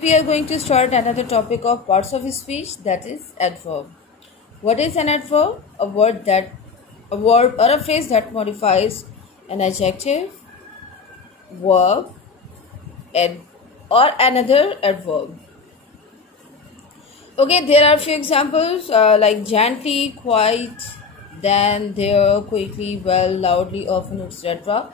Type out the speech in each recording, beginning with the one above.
We are going to start another topic of parts of speech, that is adverb. What is an adverb? A word or a phrase that modifies an adjective, verb, or another adverb. Okay, there are a few examples like gently, quite, then, there, quickly, well, loudly, often, etc.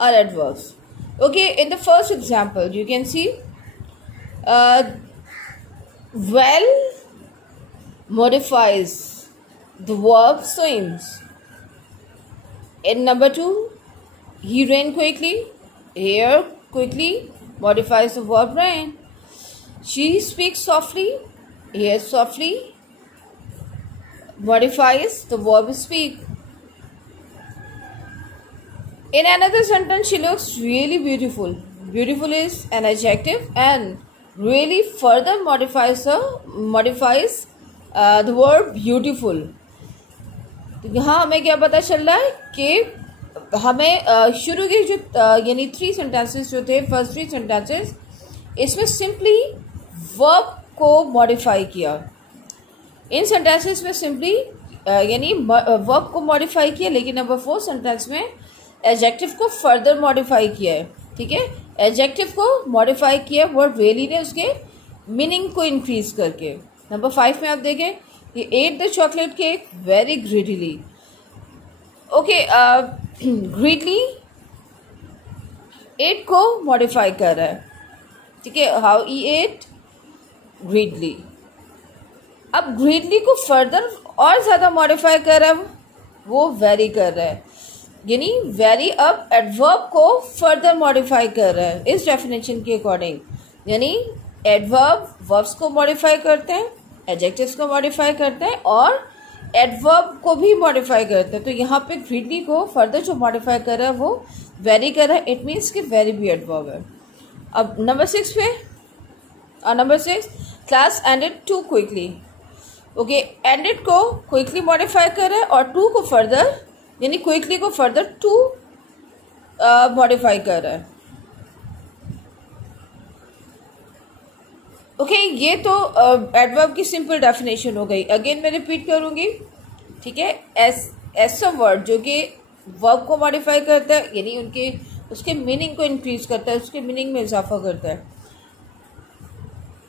are adverbs. Okay, in the first example, you can see well modifies the verb swims. In number 2, he ran quickly. Here, quickly modifies the verb ran. She speaks softly. Here, softly modifies the verb speak. In another sentence, she looks really beautiful. Beautiful is an adjective and really further modifies the word beautiful. तो यहाँ हमें क्या पता चल रहा है कि हमें शुरू के जो यानी 3 सेंटेंसेस जो थे, फर्स्ट 3 सेंटेंसेस, इसमें सिंपली वर्ब को मॉडिफाई किया. इन सेंटेंसेस में सिंपली यानी वर्ब को मॉडिफाई किया, लेकिन नंबर 4 सेंटेंस में एडजेक्टिव को फर्दर मॉडिफाई किया है. ठीक है, एडजेक्टिव को मॉडिफाई किया वर्ड रियली ने उसके मीनिंग को इंक्रीज करके. नंबर 5 में आप देखें, he ate the chocolate cake very greedily. Okay, greedily ate को मॉडिफाई कर रहा है. ठीक है, how he ate greedily. अब greedily को फर्दर और ज्यादा मॉडिफाई कर रहा है, वो very कर रहा है. यानी वेरी अब एडवर्ब को फर्दर मॉडिफाई कर रहा है इस डेफिनेशन के अकॉर्डिंग. यानी एडवर्ब वर्ब्स को मॉडिफाई करते हैं, एडजेक्टिव्स को मॉडिफाई करते हैं और एडवर्ब को भी मॉडिफाई करते हैं. तो यहाँ पे ग्रीडली को फर्दर जो मॉडिफाई कर रहा है वो वेरी कर रहा है. इट मीन्स कि वेरी भी एडवर्ब है. अब नंबर 6 पे, number 6, class ended to quickly. Okay, ended को क्विकली मॉडिफाई कर रहा है और टू को फर्दर यानी क्विकली को फर्दर टू मॉडिफाई कर रहा है. ओके, ये तो एडवर्ब की सिंपल डेफिनेशन हो गई. अगेन मैं रिपीट करूंगी. ठीक है, एस अ वर्ड जो कि वर्ब को मॉडिफाई करता है, यानी उसके मीनिंग को इंक्रीज करता है, उसके मीनिंग में इजाफा करता है.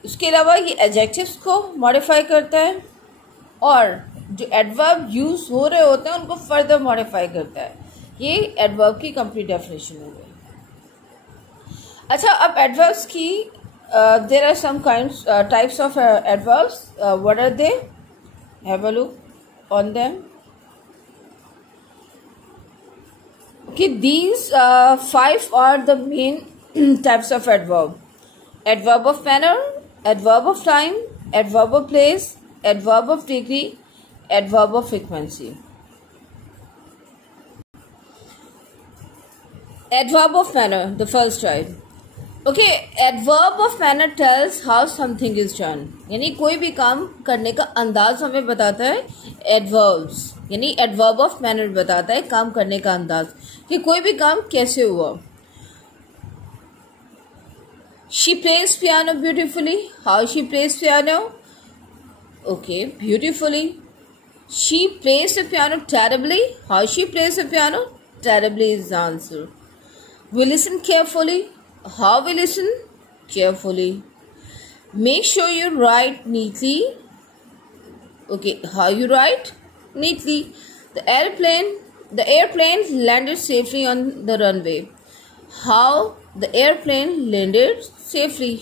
उसके अलावा ये एडजेक्टिव्स को मॉडिफाई करता है और जो एडवर्ब यूज हो रहे होते हैं उनको फर्दर मॉडिफाई करता है. ये एडवर्ब की कंप्लीट डेफिनेशन हो गई. अच्छा, अब एडवर्ब्स की there are some kinds types of adverbs. What are they? Have a look on them. Okay, these 5 are the main types of adverb. Adverb of manner, adverb of time, adverb of place, adverb of degree, adverb of frequency. Adverb of manner, the first type. Okay, adverb of manner tells how something is done. यानी कोई भी काम करने का अंदाज हमें बताता है. adverbs यानी adverb of manner बताता है काम करने का अंदाज, कि कोई भी काम कैसे हुआ. She plays piano beautifully. How she plays piano? Okay, beautifully. She plays the piano terribly. How she plays the piano? Terribly is the answer. We listen carefully. How we listen? Carefully. Make sure you write neatly. Okay, how you write? Neatly. The airplane landed safely on the runway. How the airplane landed safely.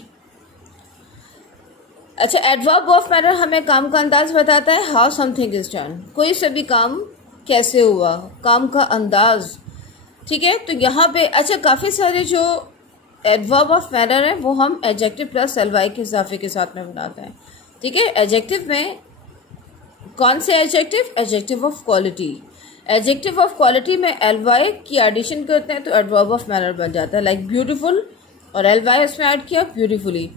अच्छा, adverb of manner हमें काम का अंदाज बताता है. How something is done, कोई सा भी काम कैसे हुआ, काम का अंदाज. ठीक है, तो यहाँ पे अच्छा काफ़ी सारे जो एडवर्ब ऑफ मैनर है वो हम एडजेक्टिव प्लस एलवाई के इजाफे के साथ में बनाते हैं. ठीक है, एडजेक्टिव में कौन से adjective? Adjective of quality. Adjective of quality में एलवाई की एडिशन करते हैं तो एडवर्ब ऑफ मैनर बन जाता है. लाइक ब्यूटीफुल और एलवाई उसमें ऐड किया, ब्यूटीफुली.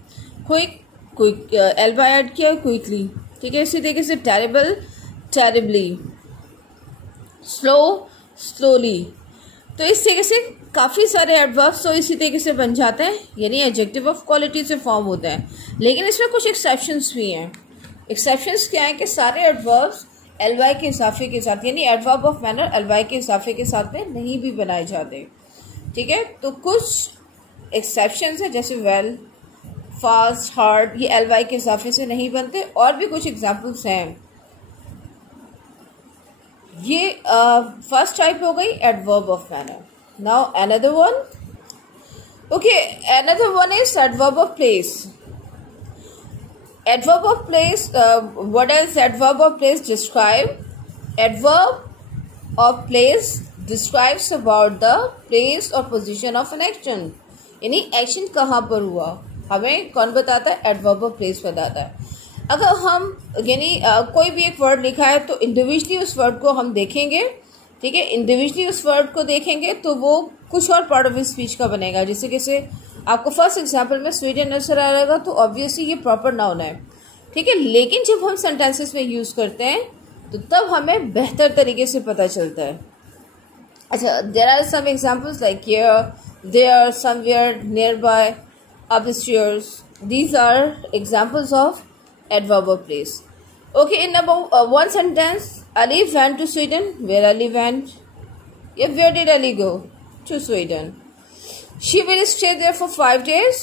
क्विक एलवाई ऐड किया, क्विकली. ठीक है, इसी तरीके से टेरिबल, टेरिबली. Slow, slowly. तो इस तरीके से काफ़ी सारे एडवर्ब्स तो इसी तरीके से बन जाते हैं, यानी एडजेक्टिव ऑफ क्वालिटी से फॉर्म होते हैं। लेकिन इसमें कुछ एक्सेप्शंस भी हैं। एक्सेप्शंस क्या है कि सारे एडवर्ब्स एलवाई के इजाफे के साथ, यानी एडवर्ब ऑफ मैनर एलवाई के इजाफे के साथ में नहीं भी बनाए जाते। ठीक है, तो कुछ एक्सेप्शंस है जैसे वेल, फास्ट, हार्ड, ये एलवाई के इजाफे से नहीं बनते। और भी कुछ एग्जाम्पल्स हैं। ये फर्स्ट टाइप हो गई adverb of manner. Now another one, okay, another one is adverb of place. Adverb of place, what else adverb of place describe? Adverb of place describes about the place or position of an action. यानी action कहाँ पर हुआ हमें कौन बताता है? Adverb of place बताता है। अगर हम यानी कोई भी एक वर्ड लिखा है तो इंडिविजुअली उस वर्ड को हम देखेंगे, ठीक है, इंडिविजुअली उस वर्ड को देखेंगे तो वो कुछ और पार्ट ऑफ स्पीच का बनेगा। जैसे कैसे आपको फर्स्ट एग्जांपल में स्वीडन नजर आ रहेगा तो ऑब्वियसली ये प्रॉपर नाउन है, ठीक है। लेकिन जब हम सेंटेंसेस में यूज करते हैं तो तब हमें बेहतर तरीके से पता चलता है। अच्छा, there are some examples like here, there, somewhere, nearby, upstairs. These are examples of adverb of place. Okay, in number one sentence, Ali went to Sweden. Where Ali went? Yeah, where did Ali go? To Sweden. She will stay there for 5 days.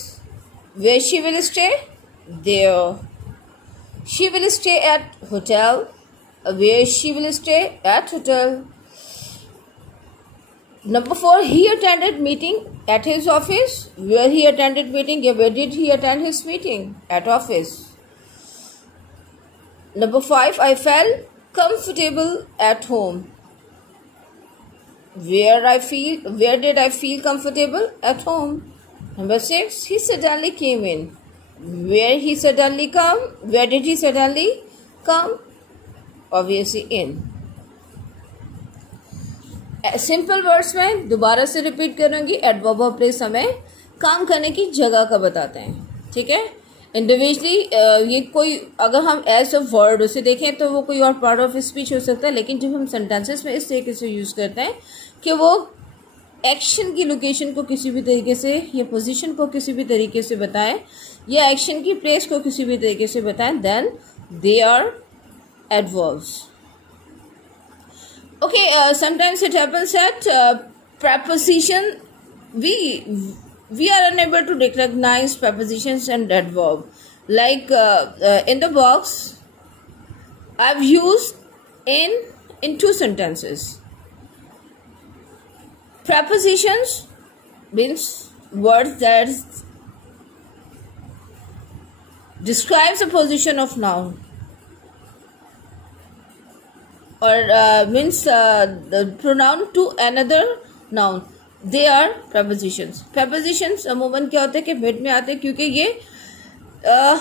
Where she will stay? There. She will stay at hotel. Where she will stay? At hotel. Number 4, he attended meeting at his office. Where he attended meeting? Yeah, where did he attend his meeting? At office. Number 5, I felt comfortable at home. Where did I feel comfortable? At home. Number 6, he suddenly came in. Where he suddenly come? Where did he suddenly come? Obviously in. Simple words में दोबारा से repeat करूंगी। Adverb of place हमें काम करने की जगह का बताते हैं, ठीक है। इंडिविजुअली ये कोई अगर हम एज अ वर्ड उसे देखें तो वो कोई और पार्ट ऑफ स्पीच हो सकता है, लेकिन जब हम सेंटेंसेस में इस तरीके से यूज करते हैं कि वो एक्शन की लोकेशन को किसी भी तरीके से या पोजीशन को किसी भी तरीके से बताएं या एक्शन की प्लेस को किसी भी तरीके से बताएं, then they are adverbs. Okay, sometimes it happens that preposition we are unable to recognize prepositions and adverb. Like in the box I've used in 2 sentences. Prepositions means words that describes a position of noun or means the pronoun to another noun. They are prepositions. Prepositions अमूमन क्या होते हैं कि mid में आते हैं क्योंकि ये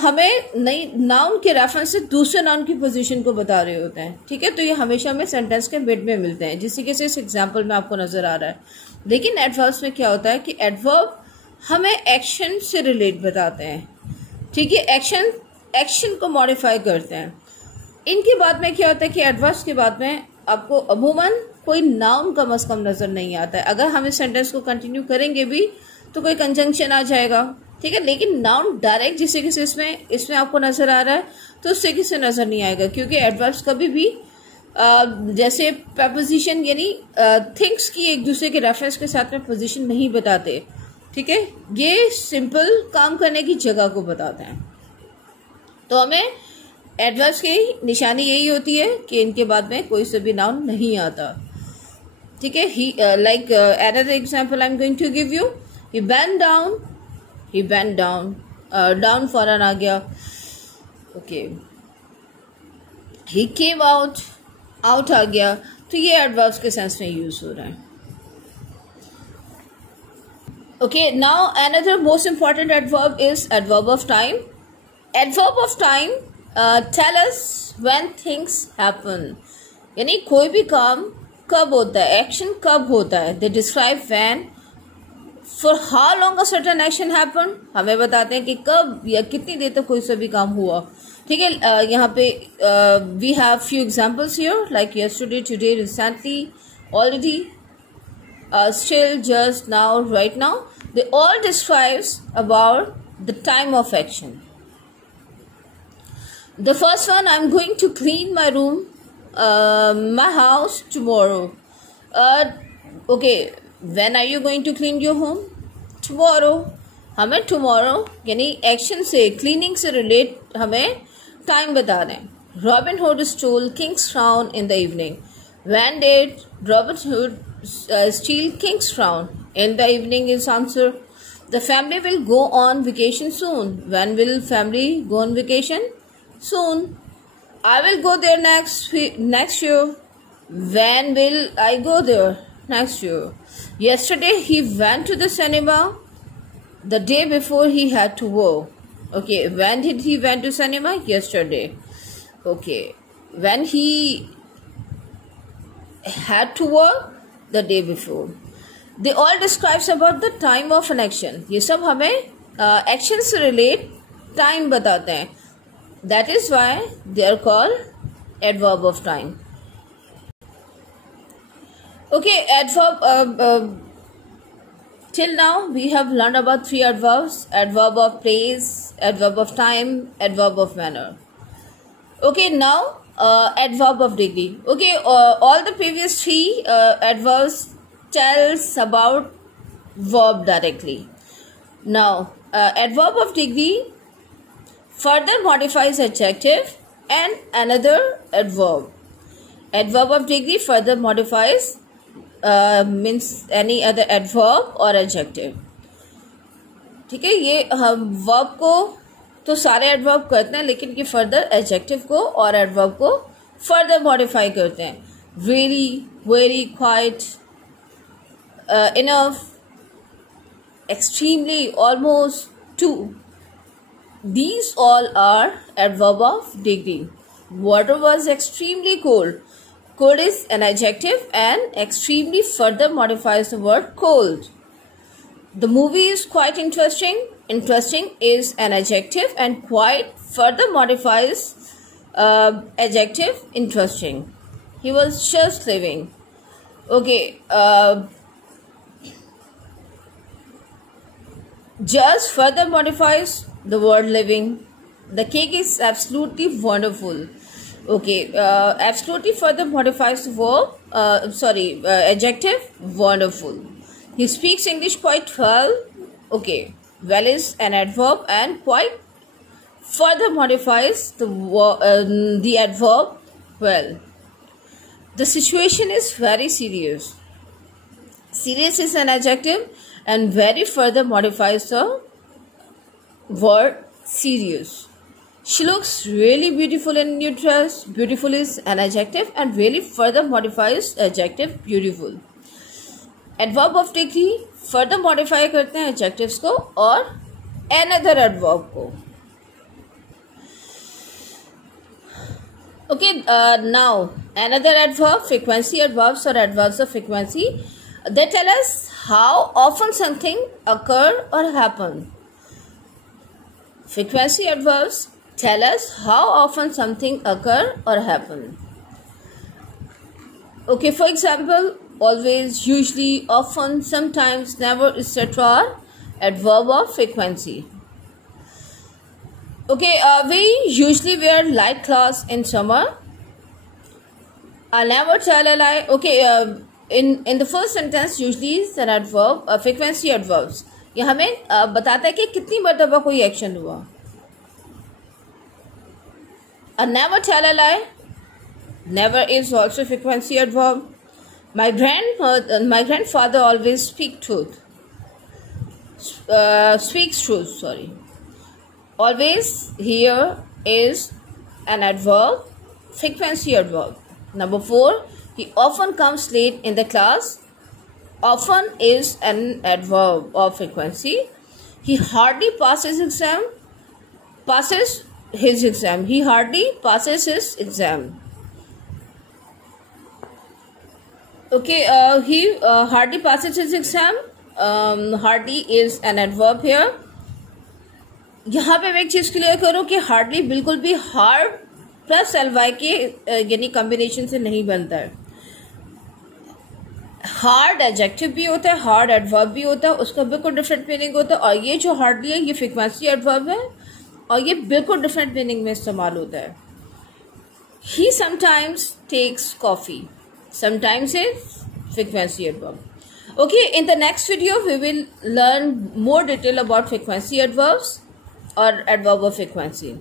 हमें नई नाउन के रेफरेंस से दूसरे नाउन की पोजीशन को बता रहे होते हैं, ठीक है। तो ये हमेशा हमें सेंटेंस के मिड में मिलते हैं, जिस तरीके से इस एग्जांपल में आपको नजर आ रहा है। लेकिन एडवर्ब्स में क्या होता है कि एडवर्ब हमें एक्शन से रिलेट बताते हैं, ठीक है, एक्शन को मॉडिफाई करते हैं। इनके बाद में क्या होता है कि एडवर्ब्स के बाद में आपको अमूमन कोई नाउन कम अज कम नजर नहीं आता है। अगर हम इस सेंटेंस को कंटिन्यू करेंगे भी तो कोई कंजंक्शन आ जाएगा, ठीक है, लेकिन नाउन डायरेक्ट जिस तरीके से इसमें आपको नजर आ रहा है तो उस तरीके से नजर नहीं आएगा, क्योंकि एडवर्ब्स कभी भी जैसे प्रपोजिशन यानी थिंग्स की एक दूसरे के रेफरेंस के साथ में पोजीशन नहीं बताते, ठीक है, ये सिंपल काम करने की जगह को बताते हैं। तो हमें एडवर्ब्स की निशानी यही होती है कि इनके बाद में कोई सा भी नाउन नहीं आता, ठीक है। He like another example I am going to give you, he bent down, down फॉरन आ गया, ओके। ही केम आउट आ गया, तो ये एडवर्ब्स के सेंस में यूज हो रहा है। Okay, now another most important adverb is adverb of time. Adverb of time tell us when things happen, यानी कोई भी काम कब होता है, एक्शन कब होता है। They describe when, for how long a certain action happen, हमें बताते हैं कि कब या कितनी देर तक कोई सा भी काम हुआ, ठीक है। यहाँ पे we have few examples here like yesterday, today, recently, already, still, just, now, right now. They all describes about the time of action. The first one, I'm going to clean my room, my house tomorrow. Okay, when are you going to clean your home? Tomorrow. हमें tomorrow यानी action से, cleaning से relate हमें time बता रहे हैं. Robin Hood stole King's crown in the evening. When did Robin Hood steal King's crown? In the evening is answer. The family will go on vacation soon. When will family go on vacation? Soon. I will go there next year. When will I go there? Next year. Yesterday he went to the cinema. The day before he had to work. Okay, when did he went to cinema? Yesterday. Okay, when he had to work? The day before. They all describes about the time of an action. ये सब हमें action से relate time बताते हैं. That is why they are called adverb of time. Okay, adverb. Till now we have learned about 3 adverbs: adverb of place, adverb of time, adverb of manner. Okay, now adverb of degree. Okay, all the previous 3 adverbs tells about verb directly. Now adverb of degree further modifies adjective and another adverb. Adverb of degree further modifies means any other adverb or adjective. ठीक है, ये हम verb को तो सारे adverb करते हैं, लेकिन ये फर्दर एडजेक्टिव को और एडवर्ब को फर्दर मॉडिफाई करते हैं. Really, very, quite, enough, extremely, almost, too. These all are adverb of degree. Water was extremely cold. Cold is an adjective and extremely further modifies the word cold. The movie is quite interesting. Interesting is an adjective and quite further modifies adjective interesting. He was just living. Okay. Just further modifies the word living. The cake is absolutely wonderful. Okay, absolutely further modifies the verb, adjective, wonderful. He speaks English quite well. Okay, well is an adverb and quite further modifies the adverb well. The situation is very serious. Serious is an adjective and very further modifies the word serious. She looks really beautiful in new dress. Beautiful is an adjective and really further modifies adjective beautiful. Adverb of degree further modify करते हैं adjectives को और another adverb को. Okay, now another adverb, frequency adverbs or adverbs of frequency. They tell us how often something occur or happen. Frequency adverbs tell us how often something occur or happen. Okay, for example, always, usually, often, sometimes, never, etc. are adverb of frequency. Okay, we usually wear light clothes in summer. I never tell a lie. Okay, in the first sentence, usually is an adverb, frequency adverbs. ये हमें बताता है कि कितनी मर्तबा कोई action हुआ. I never tell a lie. Never is also frequency adverb. My grandfather always speaks truth. Sorry. Always here is an adverb, frequency adverb. Number 4. He often comes late in the class. Often is an adverb of frequency. He hardly passes his exam. He hardly passes his exam. Okay, he hardly passes his exam. Hardly is an adverb here. यहाँ पे मैं एक चीज़ clear करूँ कि hardly बिल्कुल भी hard plus ly के यानी कॉम्बिनेशन से नहीं बनता है. हार्ड एडजेक्टिव भी होता है, हार्ड एडवर्ब भी होता है, उसका बिल्कुल डिफरेंट मीनिंग होता है। और ये जो हार्डली है ये फ्रीक्वेंसी एडवर्ब है और ये बिल्कुल डिफरेंट मीनिंग में इस्तेमाल होता है। ही sometimes takes coffee, sometimes is frequency adverb. Okay, in the next video we will learn more detail about frequency adverbs or adverb of frequency.